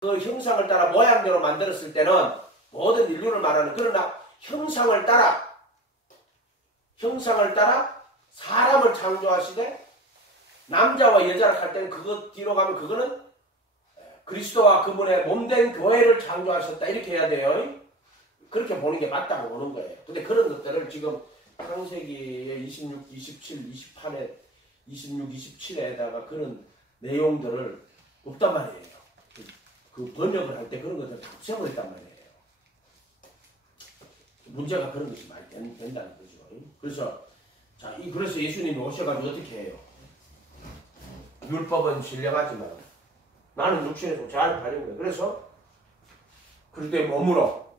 그 형상을 따라 모양대로 만들었을 때는 모든 인류를 말하는, 그러나 형상을 따라 사람을 창조하시되 남자와 여자를 할 때는 그거 뒤로 가면 그거는 그리스도와 그분의 몸된 교회를 창조하셨다 이렇게 해야 돼요. 그렇게 보는 게 맞다고 보는 거예요. 근데 그런 것들을 지금 창세기의 26, 27, 28에 26, 27에다가 그런 내용들을 없단 말이에요. 그 번역을 할 때 그런 것들을 다 없애버렸단 말이에요. 문제가 그런 것이 많이 된다는 거죠. 그래서 그래서 예수님이 오셔가지고 어떻게 해요? 율법은 신령하지만 나는 육신에서 잘 가는 거예요. 그래서 그리스도의 몸으로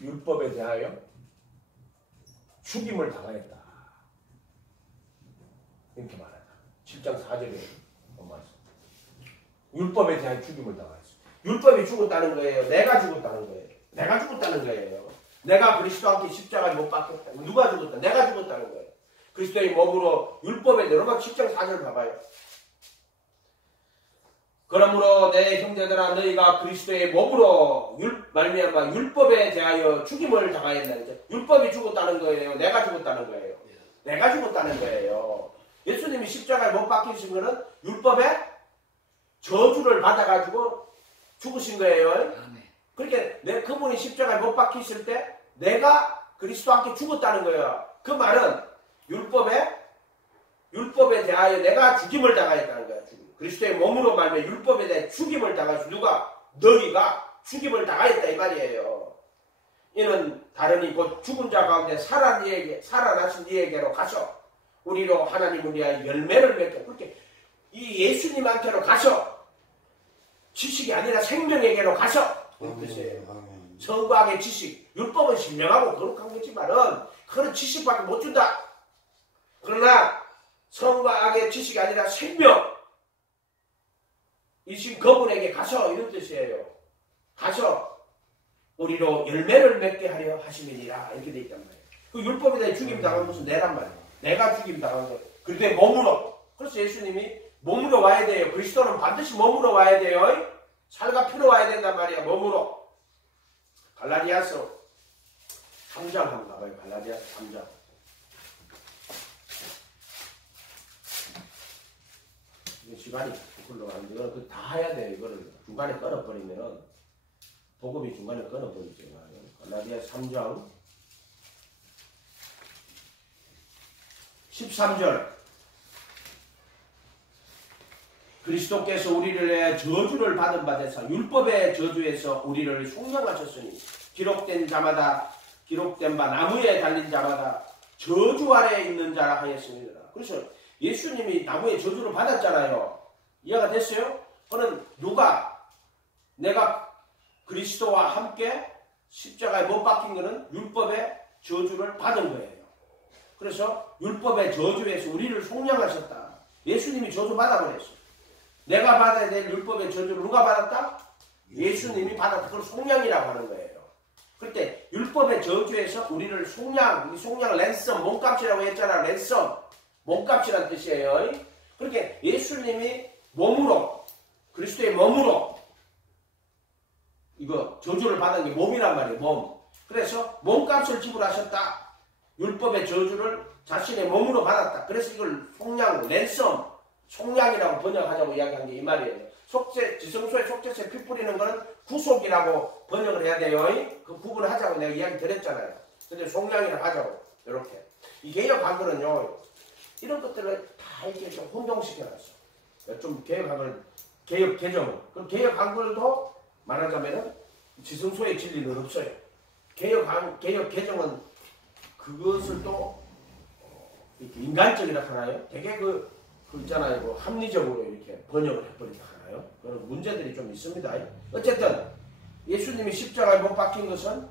율법에 대하여 죽임을 당하였다. 이렇게 말하다. 7장 4절에 말씀. 율법에 대한 죽임을 당하였어. 율법이 죽었다는 거예요. 내가 죽었다는 거예요. 내가 죽었다는 거예요. 내가 그리스도와 함께 십자가에 못 박혔다. 누가 죽었다? 내가 죽었다는 거예요. 그리스도의 몸으로 율법에 내려가 10장 4절 봐봐요. 그러므로 내 형제들아 너희가 그리스도의 몸으로 말미암아 율법에 대하여 죽임을 당하였나니. 율법이 죽었다는 거예요. 내가 죽었다는 거예요. 내가 죽었다는 거예요. 예수님이 십자가에 못 박히신 거는 율법의 저주를 받아가지고 죽으신 거예요. 그러니까 그분이 십자가에 못 박히실 때 내가 그리스도와 함께 죽었다는 거예요. 그 말은 율법에 대하여 내가 죽임을 당하였다는 거예요. 그리스도의 몸으로 말하면 율법에 대해 죽임을 당하였어. 누가? 너희가 죽임을 당하였다 이 말이에요. 이는 다르니 곧 죽은 자 가운데 살아나신 이에게로 가서 우리로 하나님을 위하여 열매를 맺게. 그렇게 이 예수님한테로 가서 지식이 아니라 생명에게로 가서 그 뜻이에요. 성과학의 지식, 율법은 신령하고 거룩한 거지만은 그런 지식밖에 못 준다. 그러나 성과 악의 지식이 아니라 생명 이신 그분에게 가서 이런 뜻이에요. 가서 우리로 열매를 맺게 하려 하심이니라 이렇게 돼 있단 말이에요. 그 율법에 대해 죽임 당한 것은 내란 말이에요. 내가 죽임 당한 거예요. 그런데 몸으로. 그래서 예수님이 몸으로 와야 돼요. 그리스도는 반드시 몸으로 와야 돼요. 살과 피로 와야 된단 말이야. 몸으로. 갈라디아서 3장 한번 가봐요. 갈라디아서 3장. 시간이 흘러가는데 이거는 다 해야 돼요. 이거를 중간에 끊어버리면은 복음이 중간에 끊어버리죠. 갈라디아 3장 13절 그리스도께서 우리를 위해 저주를 받은 바 되사 율법의 저주에서 우리를 속량하셨으니 기록된 바 나무에 달린 자마다 저주 아래에 있는 자라 하였습니다. 그래서 예수님이 나무에 저주를 받았잖아요. 이해가 됐어요? 그는 내가 그리스도와 함께 십자가에 못 박힌 것은 율법의 저주를 받은 거예요. 그래서 율법의 저주에서 우리를 속량하셨다. 예수님이 저주 받아버렸어요. 내가 받아야 될 율법의 저주를 누가 받았다? 예수님이 받았다. 그걸 속량이라고 하는 거예요. 그때 율법의 저주에서 우리를 속량 랜섬 몸값이라고 했잖아. 랜섬 몸값이란 뜻이에요. 그렇게 예수님이 몸으로 그리스도의 몸으로 이거 저주를 받은 게 몸이란 말이에요. 몸. 그래서 몸값을 지불하셨다. 율법의 저주를 자신의 몸으로 받았다. 그래서 이걸 속량 랜섬 속량이라고 번역하자고 이야기한 게 이 말이에요. 지성소에 속죄세 피 뿌리는 거는 구속이라고 번역을 해야 돼요. 그 구분을 하자고 내가 이야기 드렸잖아요. 근데 속량이라고 하자고. 이렇게. 이 개혁 한글은요. 이런 것들을 다 이렇게 좀 혼동시켜놨어. 좀 개혁 개정은. 그럼 개혁 한글도 말하자면은 지성소의 진리는 없어요. 개혁 개정은 그것을 또 이렇게 인간적이라 하나요? 되게 그 있잖아요. 합리적으로 이렇게 번역을 해버리다 하나요? 그런 문제들이 좀 있습니다. 어쨌든 예수님이 십자가에 못 박힌 것은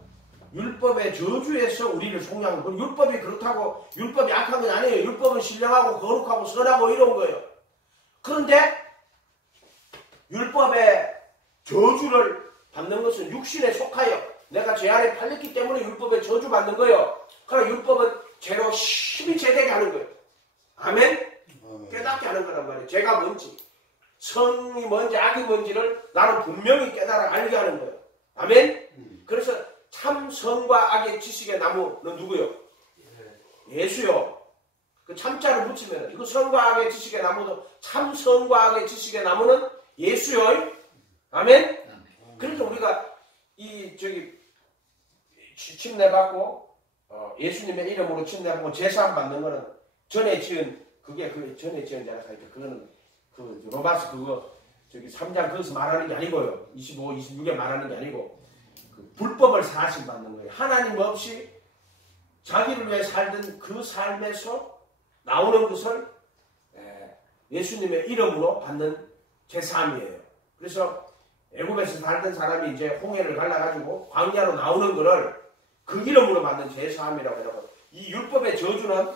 율법의 저주에서 우리를 속량하는 거예요. 율법이 그렇다고 율법이 악한 건 아니에요. 율법은 신령하고 거룩하고 선하고 이런 거예요. 그런데 율법의 저주를 받는 것은 육신에 속하여 내가 죄 아래 팔렸기 때문에 율법의 저주 받는 거예요. 그러나 율법은 죄로 힘이 제되게 하는 거예요. 아멘? 깨닫게 하는 거란 말이에요. 죄가 뭔지, 성이 뭔지, 악이 뭔지를 나는 분명히 깨달아 알게 하는 거예요. 아멘? 그래서 참 성과 악의 지식의 나무는 누구요? 예수요. 그 참자를 붙이면 이거 성과 악의 지식의 나무도 참 성과 악의 지식의 나무는 예수요. 아멘? 그래서 우리가 이 침례받고 예수님의 이름으로 침례받고 제사함 받는 거는 전에 지은 그게 그 전에 지은 자라 사이트 그거는 그 로마서 그거 3장 거기서 말하는 게 아니고요. 25, 26에 말하는 게 아니고 그 불법을 사하심 받는 거예요. 하나님 없이 자기를 위해 살던 그 삶에서 나오는 것을 예수님의 이름으로 받는 제사함이에요. 그래서 애굽에서 살던 사람이 이제 홍해를 갈라가지고 광야로 나오는 거를 그 이름으로 받는 제사함이라고 해요. 이 율법의 저주는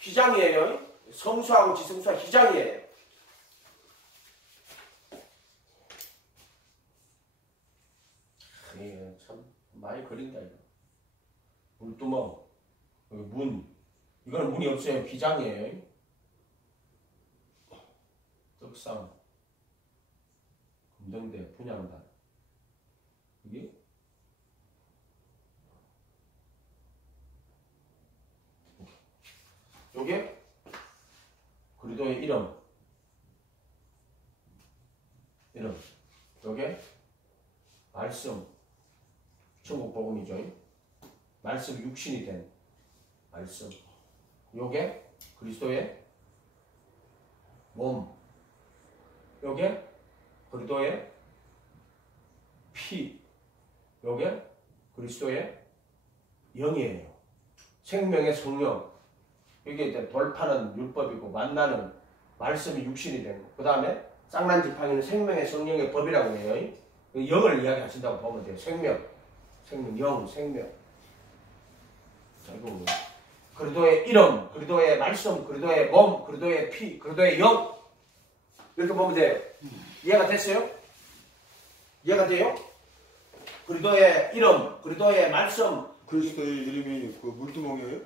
휘장이에요. 성수하고 지성수와 휘장이에요. 참 많이 걸린다 이거. 물두멍, 문, 이거는 문이 없어요. 휘장이에요. 떡상, 금등대, 분향단. 이게 요게 그리스도의 이름. 요게 말씀. 천국 복음이죠. 말씀 육신이 된 말씀. 요게 그리스도의 몸. 요게 그리스도의 피. 요게 그리스도의 영이에요. 생명의 성령. 이게 이제 돌파는 율법이고 만나는 말씀이 육신이 된 거. 그 다음에 쌍난지팡이는 생명의 성령의 법이라고 해요. 영을 이야기하신다고 보면 돼요. 생명, 영, 생명. 자, 이거 그리스도의 이름, 그리스도의 말씀, 그리스도의 몸, 그리스도의 피, 그리스도의 영. 이렇게 보면 돼요. 이해가 됐어요? 이해가 돼요? 그리스도의 이름, 그리스도의 말씀. 그리스도의 이름이 그 물두멍이에요?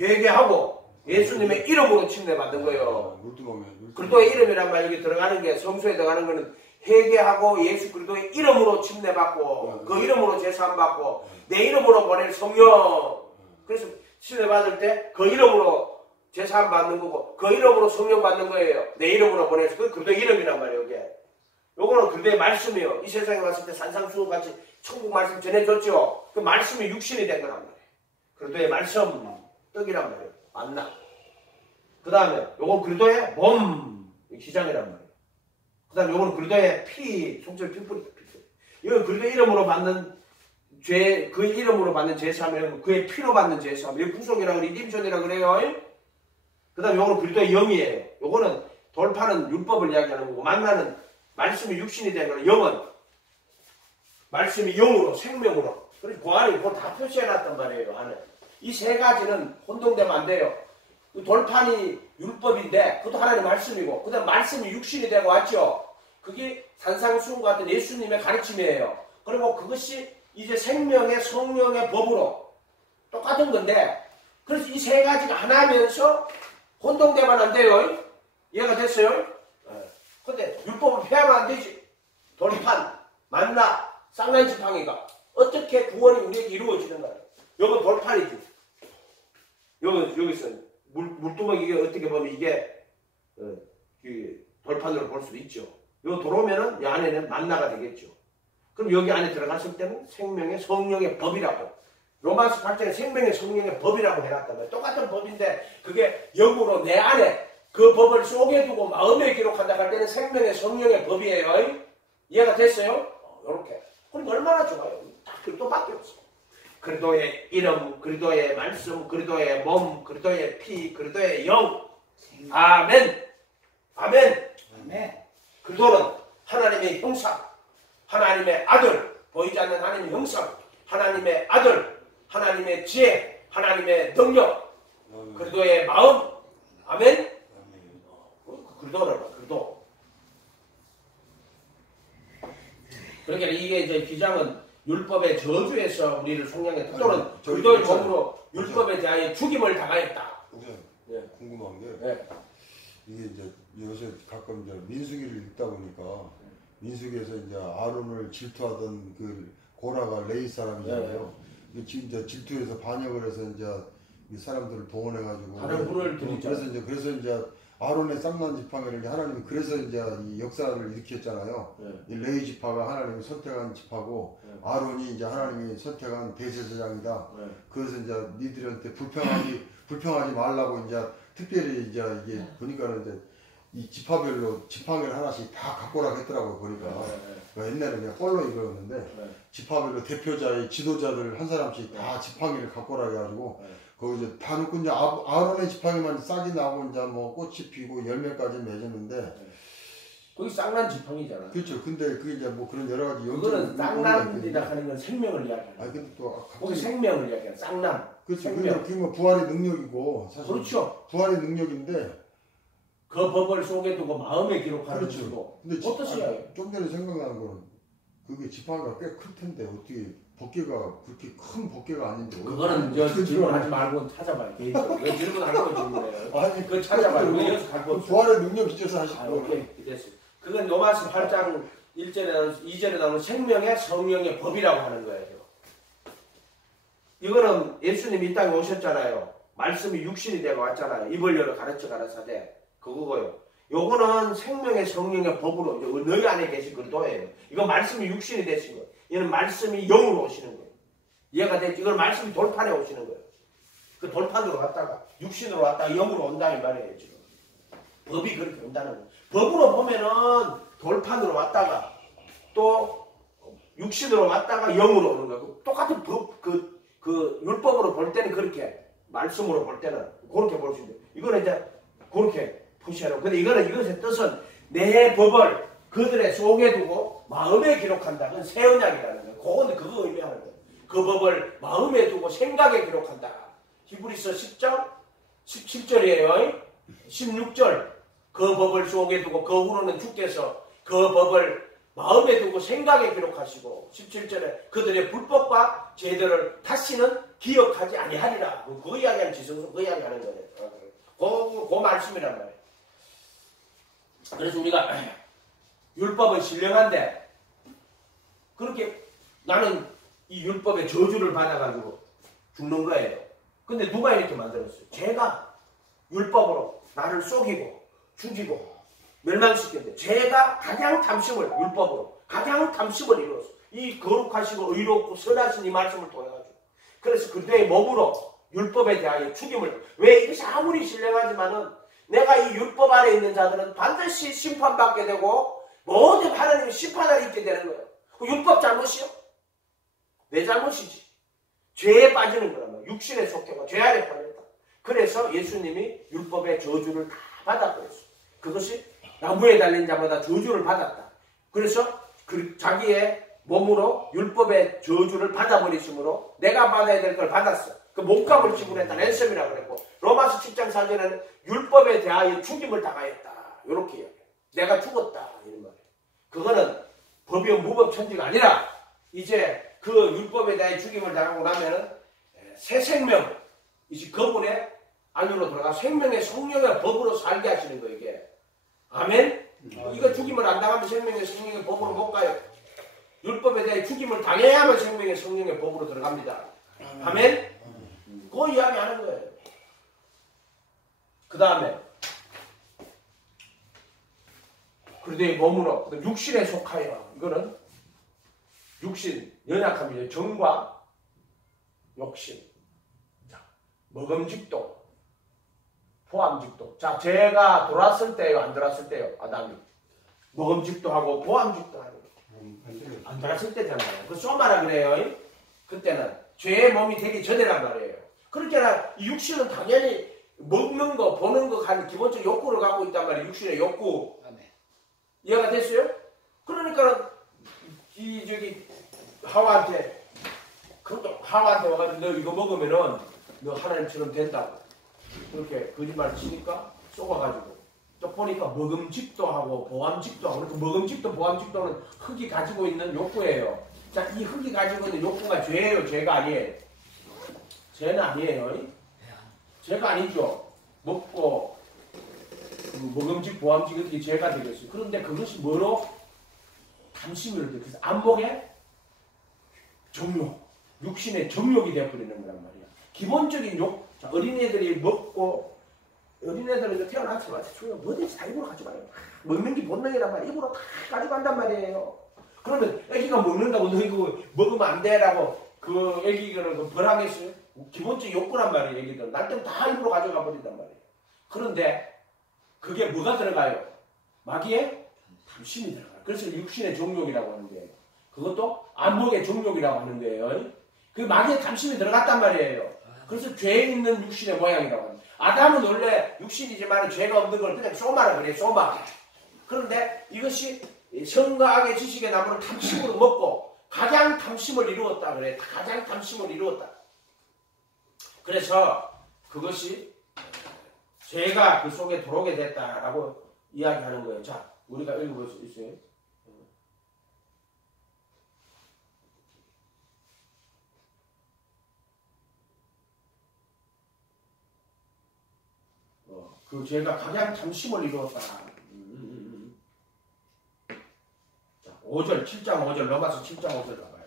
회개하고 예수님의 이름으로 침례받은 거예요. 물두멍이에요. 그리스도의 이름이란 말이 여기 들어가는 게 성수에 들어가는 거는 회개하고 예수 그리스도의 이름으로 침례받고 그 이름으로 제사함 받고 내 이름으로 보낼 성령. 그래서 침례받을 때 그 이름으로 제사함 받는 거고 그 이름으로 성령 받는 거예요. 내 이름으로 보내서 그 그리스도의 이름이란 말이에요. 이게 요거는 그리스도의 말씀이에요. 이 세상에 왔을 때 산상수훈같이 천국 말씀 전해줬죠. 그 말씀이 육신이 된 거란 말이에요. 그리스도의 말씀 떡이란 말이에요. 만나. 그 다음에 요건 그리스도의 몸 기장이란 말이에요. 그 다음에 요건 그리스도의 피 송철 피뿌리다. 이건 그리스도의 이름으로 받는 죄, 그 이름으로 받는 제사하면 그의 피로 받는 제사하면 이거 구속이라고 리딤션이라고 그래요. 그 다음에 요거는 그리스도의 영이에요. 요거는 돌파는 율법을 이야기하는 거고 만나는 말씀이 육신이 된 거는 영은 말씀이 영으로 생명으로. 그래서 그 안에 그걸 다 표시해놨단 말이에요. 안에. 이 세 가지는 혼동되면 안 돼요. 돌판이 율법인데 그것도 하나님의 말씀이고 그 다음 말씀이 육신이 되고 왔죠. 그게 산상수훈 같은 예수님의 가르침이에요. 그리고 그것이 이제 생명의 성령의 법으로 똑같은 건데 그래서 이 세 가지가 하나면서 혼동되면 안 돼요. 이해가 됐어요? 근데 율법을 폐하면 안 되지. 돌판, 만나, 쌍난지팡이가 어떻게 구원이 우리에게 이루어지는가. 이건 돌판이지. 여기서 물두멍이 이게 어떻게 보면 이게 돌판으로 볼 수 있죠. 이거 들어오면은 이 안에는 만나가 되겠죠. 그럼 여기 안에 들어갔을 때는 생명의 성령의 법이라고. 로마서 8장에 생명의 성령의 법이라고 해놨단 말이에요. 똑같은 법인데 그게 영으로 내 안에 그 법을 속에 두고 마음에 기록한다 할 때는 생명의 성령의 법이에요. 이해가 됐어요? 이렇게. 그럼 얼마나 좋아요. 딱 그리스도밖에 없어. 그리스도의 이름, 그리스도의 말씀, 그리스도의 몸, 그리스도의 피, 그리스도의 영. 아멘. 아멘. 아멘. 그리스도는 하나님의 형상, 하나님의 아들, 보이지 않는 하나님의 형상, 하나님의 아들, 하나님의 지혜, 하나님의 능력, 그리스도의 마음. 아멘. 그리스도를 봐, 그리스도. 그러니까 이게 이제 비장은 율법의 저주에서 우리를 속량했다. 또는 그리스도의 몸으로 율법에 대하여 죽임을 당하였다. 우선 예. 궁금한 게 네. 이게 이제 요새 가끔 이제 민수기를 읽다 보니까 민수기에서 이제 아론을 질투하던 그 고라가 레이 사람이잖아요. 지금 이제 질투해서 반역을 해서 이제 이 사람들을 동원해가지고 다른 분을 들이죠. 그래서 이제 아론의 쌍난 지팡이를 하나님이 그래서 이제 이 역사를 일으켰잖아요. 이 레이 지파가 하나님이 선택한 지파고 아론이 이제 하나님이 선택한 대제사장이다. 그래서 이제 니들한테 불평하지 말라고 이제 특별히 이제 이게 보니까는 이제 이 지파별로 지팡이를 하나씩 다 갖고 오라고 했더라고요. 보니까 옛날에 그냥 꼴로 이거였는데 지파별로 대표자의 지도자들 한 사람씩 다 지팡이를 갖고 오라고 해가지고 거기 이제 다 놓고 이제 아론의 지팡이만 싹이 나고 이제 뭐 꽃이 피고 열매까지 맺었는데 거기 쌍난 지팡이잖아. 그렇죠. 근데 그게 이제 뭐 그런 여러 가지 그거는 쌍난이라 하는 건 생명을 이야기하는. 아니 근데 또 거기 갑자기 생명을 이야기하는 쌍난. 그렇죠. 생명. 그게 뭐 부활의 능력이고 사실 그렇죠. 부활의 능력인데 그 법을 속에 두고 마음에 기록하는 그렇죠. 것이고. 근데 어떠세요? 좀 전에 생각나는 거는 그게 지팡이가 꽤 클 텐데 어떻게 법계가 그렇게 큰 법계가 아닌데 그거는 저 질문하지 말고 찾아봐요. 개인적으로. 왜 질문하고 질문해요? 아니 그거 찾아봐요. 그것도 왜 여기서 갈거 없어. 부활의 능력 있어서 하실 아, 거예요. 오케이. 됐어. 그건 로마서 8장 2절에 나오는 생명의 성령의 법이라고 하는 거예요. 이거는 예수님이 이 땅에 오셨잖아요. 말씀이 육신이 되고 왔잖아요. 입을 열어 가르쳐 가라사대. 그거고요. 요거는 생명의 성령의 법으로 이제 너희 안에 계신 그리스도예요. 이거 말씀이 육신이 되신 거예요. 얘는 말씀이 영으로 오시는 거예요. 이해가 되지? 이걸 말씀이 돌판에 오시는 거예요. 그 돌판으로 왔다가 육신으로 왔다가 영으로 온다 이 말이에요. 지금 법이 그렇게 온다는 거예요. 법으로 보면은 돌판으로 왔다가 또 육신으로 왔다가 영으로 오는 거예요. 똑같은 법, 그 율법으로 볼 때는 그렇게, 말씀으로 볼 때는 그렇게 볼 수 있는데 이거는 이제 그렇게 표시하라고. 근데 이것의 뜻은 내 법을 그들의 속에 두고 마음에 기록한다. 그건 새 언약이라는 거예요. 그건 그거 의미하는 거예요. 그 법을 마음에 두고 생각에 기록한다. 히브리서 10장 17절이에요. 16절. 그 법을 속에 두고 그 후로는 주께서 그 법을 마음에 두고 생각에 기록하시고 17절에 그들의 불법과 죄들을 다시는 기억하지 아니하리라. 그 이야기하는 지성소 그 이야기하는 거예요. 그 말씀이란 말이에요. 그래서 우리가 율법은 신령한데 그렇게 나는 이 율법의 저주를 받아가지고 죽는 거예요. 근데 누가 이렇게 만들었어요? 제가 율법으로 나를 속이고 죽이고 멸망시켰는데 제가 가장 탐심을 율법으로 가장 탐심을 이루었어. 이 거룩하시고 의롭고 선하신 이 말씀을 통해가지고 그래서 그들의 몸으로 율법에 대하여 죽임을 왜 이것이 아무리 신령하지만은 내가 이 율법 안에 있는 자들은 반드시 심판받게 되고 모든 하나님의 심판을 입게 되는 거예요. 그 율법 잘못이요? 내 잘못이지. 죄에 빠지는 거란 말이에요. 육신의 속죄가 죄 아래 빠졌다. 그래서 예수님이 율법의 저주를 다 받아버렸어요. 그것이 나무에 달린 자마다 저주를 받았다. 그래서 자기의 몸으로 율법의 저주를 받아버리심으로 내가 받아야 될 걸 받았어. 그 몸값을 지불했다. 랜섬이라고 그랬고 로마서 10장 4절에는 율법에 대하여 죽임을 당하였다. 이렇게 이야기해요. 내가 죽었다. 이런 말이에요. 그거는 법이요 무법 천지가 아니라 이제 그 율법에 대하여 죽임을 당하고 나면은 새 생명, 이제 그분의 안으로 들어가 생명의 성령의 법으로 살게 하시는 거예요. 이게. 아멘? 이거 죽임을 안 당하면 생명의 성령의 법으로 못 가요. 율법에 대해 죽임을 당해야만 생명의 성령의 법으로 들어갑니다. 아멘? 그 이야기 하는 거예요. 그 다음에 그런데 몸으로 육신에 속하여 이거는 육신 연약함이죠. 정과 욕심, 자, 먹음직도, 보암직도. 자, 죄가 들어왔을 때요, 안 들어왔을 때요, 아담이 먹음직도 하고 보암직도 하고 안 들어왔을 때잖아요. 그 소마라 그래요. 그때는 죄의 몸이 되기 전이란 말이에요. 그렇게나 이 육신은 당연히 먹는 거, 보는 거 간 기본적 욕구를 갖고 있단 말이에요. 육신의 욕구. 이해가 됐어요? 그러니까 이 하와한테 와가지고 너 이거 먹으면은 너 하나님처럼 된다고 그렇게 거짓말 치니까 쏘아가지고 또 보니까 먹음직도 하고 보암직도 하고 그러니까 먹음직도 보암직도는 흙이 가지고 있는 욕구예요. 자, 이 흙이 가지고 있는 욕구가 죄예요, 죄가 아니에요? 죄는 아니에요. 죄가 아니죠. 먹고 먹음직 보암직 어떻게 죄가 되겠어요. 그런데 그것이 뭐로? 탐심을 얻어. 그래서 안목의 정욕, 육신의 정욕이 되어버리는 거란 말이야. 기본적인 욕. 자, 어린애들이 먹고 어린애들은 태어나자마자 뭐든지 다 입으로 가져가요. 먹는 게 본능이란 말이야. 입으로 다 가져간단 말이에요. 그러면 애기가 먹는다고 너 이거 먹으면 안 돼라고 그 애기가 벌하겠어요? 기본적인 욕구란 말이에요. 애기들 날 때는 다 입으로 가져가 버린단 말이에요. 그런데 그게 뭐가 들어가요? 마귀의 탐심이 들어가요. 그래서 육신의 정욕이라고 하는 거예요. 그것도 안목의 정욕이라고 하는 거예요. 그 마귀의 탐심이 들어갔단 말이에요. 그래서 죄 있는 육신의 모양이라고 합니다. 아담은 원래 육신이지만 죄가 없는 걸 그냥 소마라 그래요. 소마. 그런데 이것이 선과 악의 지식의 나무를 탐심으로 먹고 가장 탐심을 이루었다 그래. 가장 탐심을 이루었다. 그래서 그것이 죄가 그 속에 들어오게 됐다라고 이야기하는 거예요. 자, 우리가 읽어볼 수 있어요. 그 죄가 가장 탐심을 이루었다. 자, 5절, 7장 5절, 로마서 7장 5절 가봐요.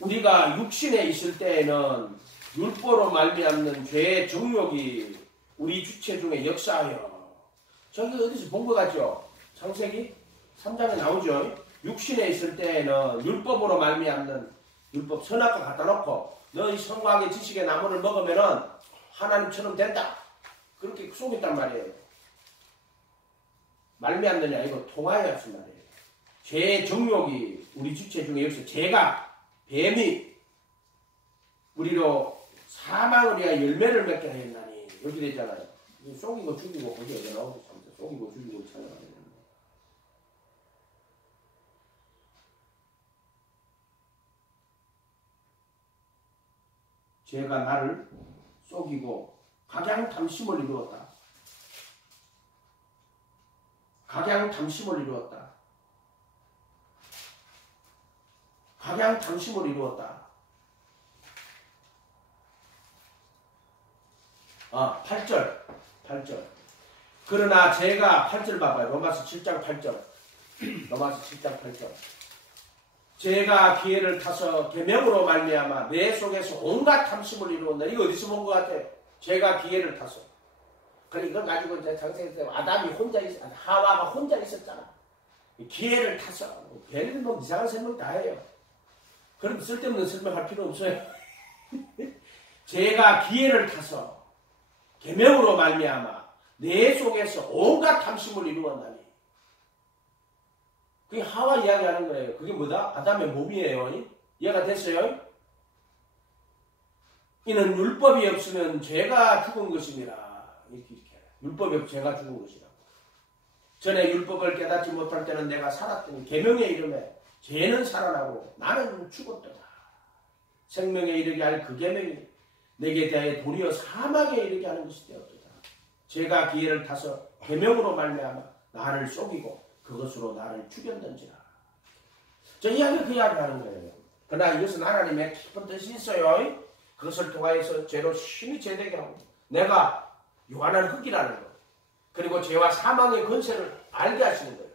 우리가 육신에 있을 때에는 율법으로 말미암는 죄의 정욕이 우리 주체 중에 역사하여. 저기 어디서 본 것 같죠? 창세기 3장에 나오죠. 육신에 있을 때에는 율법으로 말미암는 율법 선악과 갖다 놓고 너희 선과의 지식의 나무를 먹으면은 하나님처럼 된다. 그렇게 속였단 말이에요. 말미암느냐 이거 통하여 하신 말이에요. 죄의 정욕이 우리 주체 중에 여기서 죄가 뱀이 우리로 사망을 위하여 열매를 맺게 하였나니 여기 되잖아요. 속이고 죽이고 거기 어디 나오고 속이고 죽이고 찾아가야 되는 거예요. 죄가 나를 속이고 각양 탐심을 이루었다. 각양 탐심을 이루었다. 각양 탐심을 이루었다. 8절. 그러나 제가 8절 봐봐요. 로마서 7장 8절. 로마서 7장 8절. 제가 기회를 타서 계명으로 말미암아 내 속에서 온갖 탐심을 이루었다. 이거 어디서 본 것 같아? 제가 기회를 타서. 그래 이걸 가지고 이제 장세기 때 아담이 혼자 하와가 혼자 있었잖아. 기회를 타서 별일 뭐 이상한 설명 다 해요. 그럼 쓸데없는 설명할 필요 없어요. 제가 기회를 타서 계명으로 말미암아 내 속에서 온갖 탐심을 이루었다니. 그게 하와 이야기하는 거예요. 그게 뭐다? 아담의 몸이에요. 이해가 됐어요? 이는 율법이 없으면 죄가 죽은 것이니라. 이렇게. 율법이 없으면 죄가 죽은 것이라. 전에 율법을 깨닫지 못할 때는 내가 살았더니 계명의 이름에 죄는 살아나고 나는 죽었도다. 생명에 이르게 할 그 계명이 내게 대하여 도리어 사망에 이르게 하는 것이 되었도다. 죄가 기회를 타서 계명으로 말미암아 나를 속이고 그것으로 나를 죽였는지라. 저 이야기 그 이야기 하는 거예요. 그러나 이것은 하나님의 깊은 뜻이 있어요. 그것을 통하여서 죄로 심히 죄되게 하고 내가 유한한 흙이라는 것 그리고 죄와 사망의 권세를 알게 하시는 거예요.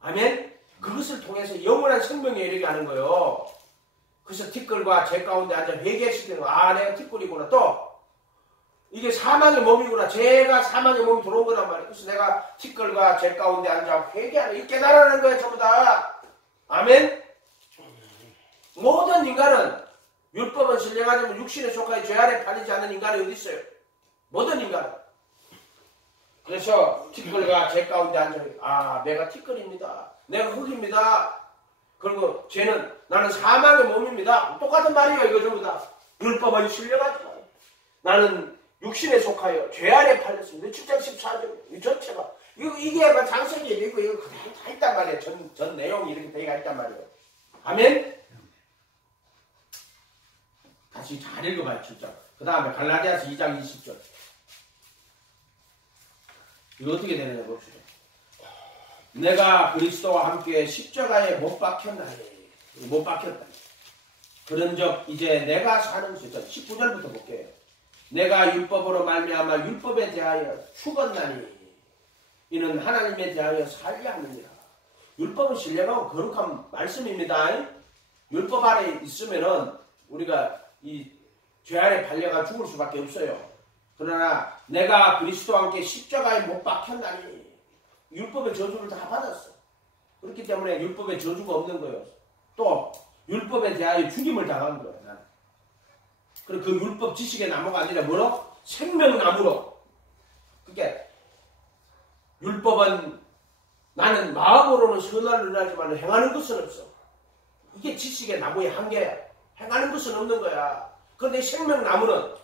아멘? 그것을 통해서 영원한 생명에 이르게 하는 거예요. 그래서 티끌과 죄 가운데 앉아 회개시키는 거. 아 내가 티끌이구나. 또 이게 사망의 몸이구나. 죄가 사망의 몸이 들어온 거란 말이에요. 그래서 내가 티끌과 죄 가운데 앉아 회개하는 이 깨달아는 거예요. 전부 다. 아멘? 모든 인간은 율법은 신령하지만 육신에 속하여 죄 아래 팔리지 않는 인간이 어디 있어요? 모든 인간은. 그래서 티끌과 죄 가운데 앉아 아 내가 티끌입니다. 내가 흙입니다. 그리고 죄는 나는 사망의 몸입니다. 똑같은 말이에요. 이거 전부 다. 율법은 신령하지만 나는 육신에 속하여 죄 아래 팔렸습니다. 7장 14절 이 전체가 이게 장세기 얘기고 이거 그대로 다 있단 말이에요. 전 내용이 이렇게 되어 있단 말이에요. 아멘? 다시 잘 읽어봐요. 7장. 그 다음에 갈라디아서 2장 20절. 이거 어떻게 되느냐 봅시다. 내가 그리스도와 함께 십자가에 못 박혔나니. 못 박혔다. 그런즉 이제 내가 사는 것이 19절부터 볼게요. 내가 율법으로 말미암아 율법에 대하여 죽었나니 이는 하나님에 대하여 살게 하느니라. 율법은 신령하고 거룩한 말씀입니다. 율법 아래 있으면은 우리가 이 죄 아래 팔려가 죽을 수밖에 없어요. 그러나 내가 그리스도와 함께 십자가에 못 박혔나니 율법의 저주를 다 받았어. 그렇기 때문에 율법의 저주가 없는 거예요. 또 율법에 대하여 죽임을 당한 거예요. 나는. 그리고 그 율법 지식의 나무가 아니라 뭐로? 생명나무로. 그러니까 율법은 나는 마음으로는 선을 논하지만 행하는 것은 없어. 이게 지식의 나무의 한계야. 행하는 것은 없는 거야. 그런데 생명나무는,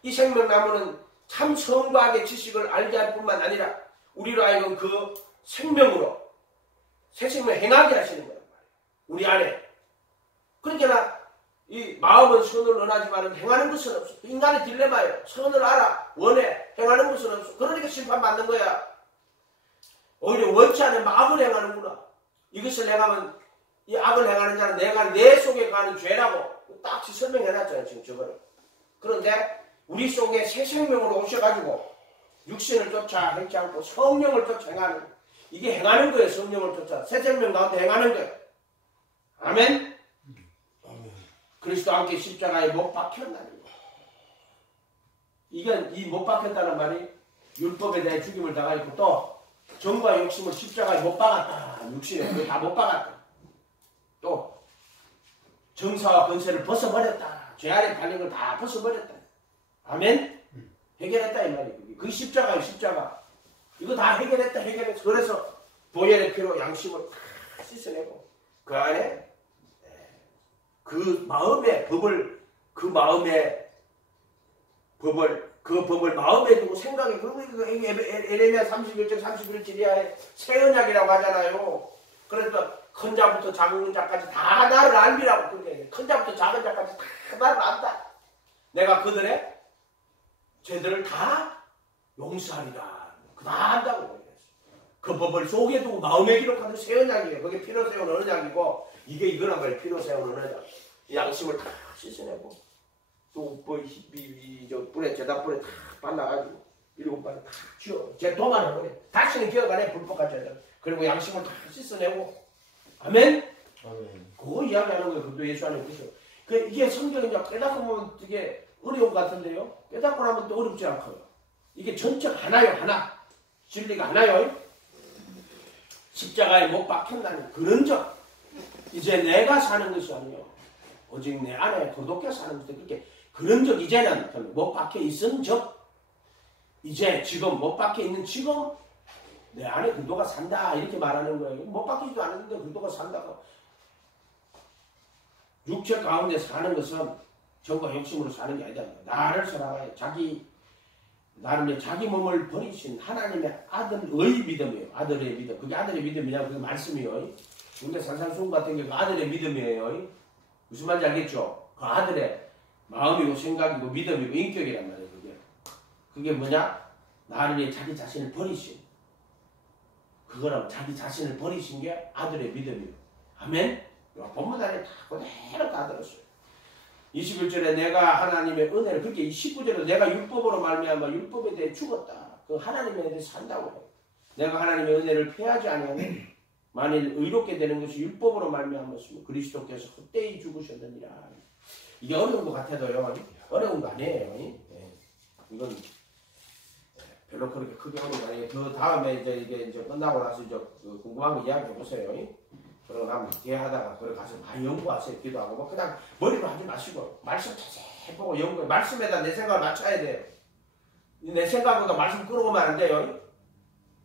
이 생명나무는 참 선과 악의 지식을 알게 할 뿐만 아니라 우리로 하여금 그 생명으로 새 생명 행하게 하시는 거란 말이야. 우리 안에. 그러니까 이 마음은 선을 논하지만 행하는 것은 없어. 인간의 딜레마예요. 선을 알아, 원해, 행하는 것은 없어. 그러니까 심판받는 거야. 오히려 원치 않은 악을 행하는구나. 이것을 행하면 이 악을 행하는 자는 내가 내 속에 가는 죄라고 딱 설명해놨잖아요. 지금 저거를. 그런데 우리 속에 새 생명으로 오셔가지고 육신을 쫓아 행치 않고 성령을 쫓아 행하는, 이게 행하는 거예요. 성령을 쫓아 새 생명 가운데 행하는 거예요. 아멘. 그리스도와 함께 십자가에 못 박혔나니. 이건 이 못 박혔다는 말이 율법에 대해 죽임을 당하고 또 정과 욕심을 십자가에 못 박았다. 육신에 그거 다 못 박았다. 또 정사와 권세를 벗어버렸다. 죄 아래 팔린 걸 다 벗어버렸다. 아멘. 해결했다 이 말이에요. 그 십자가예요. 십자가. 이거 다 해결했다. 해결했어. 그래서 보혈의 피로 양심을 다 씻어내고 그 안에 그 마음의 법을, 그 마음의 법을, 그 법을 마음에 두고 생각해. 그리고 에레미야 31장 31절이야 새 언약이라고 하잖아요. 그래서 큰 자부터 작은 자까지 다 나를 알미라고. 그러니까 큰 자부터 작은 자까지 다 나를 안다. 내가 그들의 죄들을 다 용서하리라. 다 안다고. 그 법을 속에 두고 마음에 기록하는 새 언약이에요. 그게 피로 세운 언약이고, 이게 이거란 말이에요. 피로 세운 언약. 양심을 다 씻어내고, 또 뿔에 제단 뿔에 다 발라가지고 7번을 다 쥐어. 제 도만을 버려. 다시는 기억 안 해. 불법같이 하잖아. 그리고 양심을 다 씻어내고. 아멘. 아멘. 그거 이야기하는 거예요. 그것도 예수 안에 그죠. 이게 성경이 이제 깨닫고 보면 되게 어려운 것 같은데요. 깨닫고 나면 또 어렵지 않고요. 이게 전적 하나요, 하나. 진리가 하나요. 십자가에 못 박힌다는 그런 적. 이제 내가 사는 것이 아니요. 오직 내 안에 거룩하게 사는 것도 그렇게 그런 적. 이제는 못 박혀 있은 적. 이제 지금 못 박혀 있는 지금 내 안에 그리스도가 산다 이렇게 말하는 거예요. 못 박히지도 않았는데 그리스도가 산다고. 육체 가운데 사는 것은 정과 욕심으로 사는 게 아니다. 나를 사랑하여 나를 자기 몸을 버리신 하나님의 아들의 믿음이에요. 아들의 믿음. 그게 아들의 믿음이냐고 그게 말씀이에요. 근데 산산수훈 같은 게 그 아들의 믿음이에요. 무슨 말인지 알겠죠? 그 아들의 마음이고 생각이고 믿음이고 인격이란 말이에요. 그게 뭐냐? 나를 위해 자기 자신을 버리신. 그거랑 자기 자신을 버리신 게 아들의 믿음이에요. 아멘? 본문 안에 다 그대로 다 들었어요. 21절에 내가 하나님의 은혜를, 그렇게 19절에 내가 율법으로 말미암아 율법에 대해 죽었다. 그 하나님에 대해 산다고 해요. 내가 하나님의 은혜를 폐하지 아니하면 만일 의롭게 되는 것이 율법으로 말미암았으면 그리스도께서 헛되이 죽으셨느니라. 이게 어려운 것 같아도요. 어려운 거 아니에요. 이건 별로 그렇게 크게 어려운 거 아니에요. 그 다음에 이게 끝나고 나서 궁금한 거 이야기해 보세요. 그러고 나면 뒤에 하다가 그래 가서 많이 연구하세요. 기도하고 뭐 그냥 머리로 하지 마시고 말씀 자세히 보고 연구해. 말씀에다 내 생각을 맞춰야 돼요. 내 생각보다 말씀 끌어오면 안 돼요.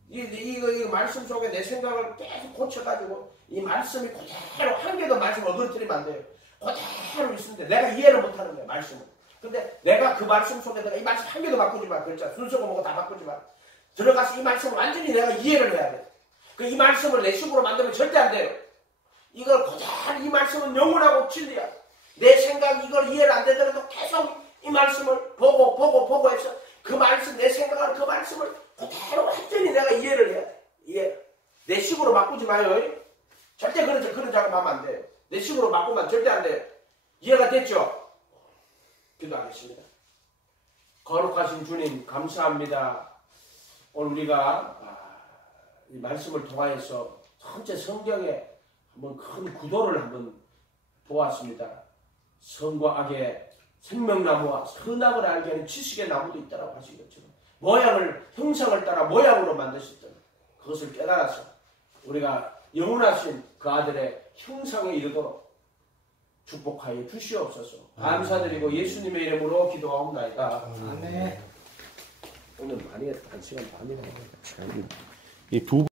이 말씀 속에 내 생각을 계속 고쳐가지고 이 말씀이 그대로 한 개도 말씀 어그러뜨리면 안 돼요. 그대로 있는데 내가 이해를 못하는 거예요. 말씀을. 근데 내가 그 말씀 속에다가 이 말씀 한 개도 바꾸지 마. 그렇죠? 순서고 뭐고 다 바꾸지 마. 들어가서 이 말씀을 완전히 내가 이해를 해야 돼. 이 말씀을 내 식으로 만들면 절대 안 돼요. 이걸 그대로 이 말씀은 영원하고 진리야. 내 생각이 이걸 이해를 안 되더라도 계속 이 말씀을 보고 해서 그 말씀, 내 생각하는 그 말씀을 그대로 완전히 내가 이해를 해야 돼. 이해. 내 식으로 바꾸지 마요. 절대 그런 작업하면 안 돼요. 내 식으로 바꾸면 절대 안 돼요. 이해가 됐죠? 기도하겠습니다. 거룩하신 주님 감사합니다. 오늘 우리가 이 말씀을 통하여서 전체 성경에 한번 큰 구도를 한번 보았습니다. 선과 악의 생명나무와 선악을 알게 하는 지식의 나무도 있다고 하신 것처럼 모양을 형상을 따라 모양으로 만드셨던 그것을 깨달아서 우리가 영원하신 그 아들의 형상에 이르도록 축복하여 주시옵소서. 감사드리고 예수님의 이름으로 기도하옵나이다. 아멘. 오늘 많이 했다. 1시간 반이나 했다. 이 두